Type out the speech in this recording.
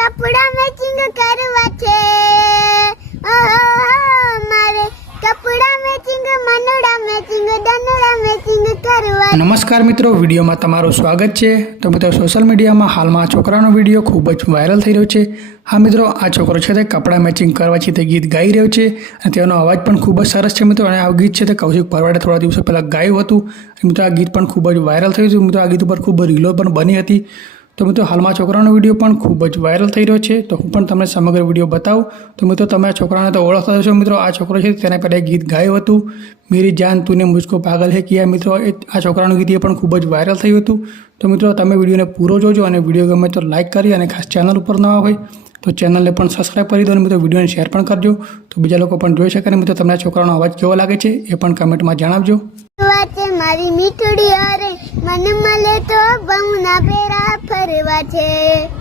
કપડા મેચિંગ કરવા છે. મારે કપડા મેચિંગ મનડા મેચિંગ દનડા મેચિંગ કરવા નમસ્કાર મિત્રો, વિડીયોમાં તમારું સ્વાગત છે. તો મિત્રો સોશિયલ મીડિયામાં હાલમાં આ છોકરાનો વીડિયો ખૂબ જ વાયરલ થઈ રહ્યો છે. હા મિત્રો, આ છોકરો છે તે કપડાં મેચિંગ કરવા છે તે ગીત ગાઈ રહ્યો છે અને તેનો અવાજ પણ ખૂબ જ સરસ છે મિત્રો. અને આ ગીત છે તે કૌશિક પરવાડે થોડા દિવસો પહેલાં ગાયું હતું. મિત્રો, આ ગીત પણ ખૂબ જ વાયરલ થયું હતું. મિત્રો, આ ગીત ઉપર ખૂબ રીલો પણ બની હતી. તો મિત્રો, હાલમાં છોકરાનો વીડિયો પણ ખૂબ જ વાયરલ થઈ રહ્યો છે. તો હું પણ તમને સમગ્ર વીડિયો બતાવું. તો મિત્રો, તમે આ છોકરાને તો ઓળખતા હશો. મિત્રો, આ છોકરો છે, તેના પહેલાં ગીત ગાયું હતું. મેરી જાન, તુને મુજકો પાગલ હે કિયા? મિત્રો, એ આ છોકરાનું ગીત એ પણ ખૂબ જ વાયરલ થયું હતું. તો મિત્રો, તમે વિડીયોને પૂરો જોજો અને વીડિયો ગમે તો લાઇક કરી અને ખાસ ચેનલ ઉપર નવા હોય, તો ચેનલને પણ સબસ્ક્રાઈબ કરી દો અને મિત્રો, વિડીયોને શેર પણ કરજો. તો બીજા લોકો પણ જોઈ શકે અને મિત્રો, તમને છોકરાનો અવાજ કેવો લાગે છે, એ પણ કમેન્ટમાં જણાવજો. મારી મીઠડી મન મળે તો બહુ ના છે.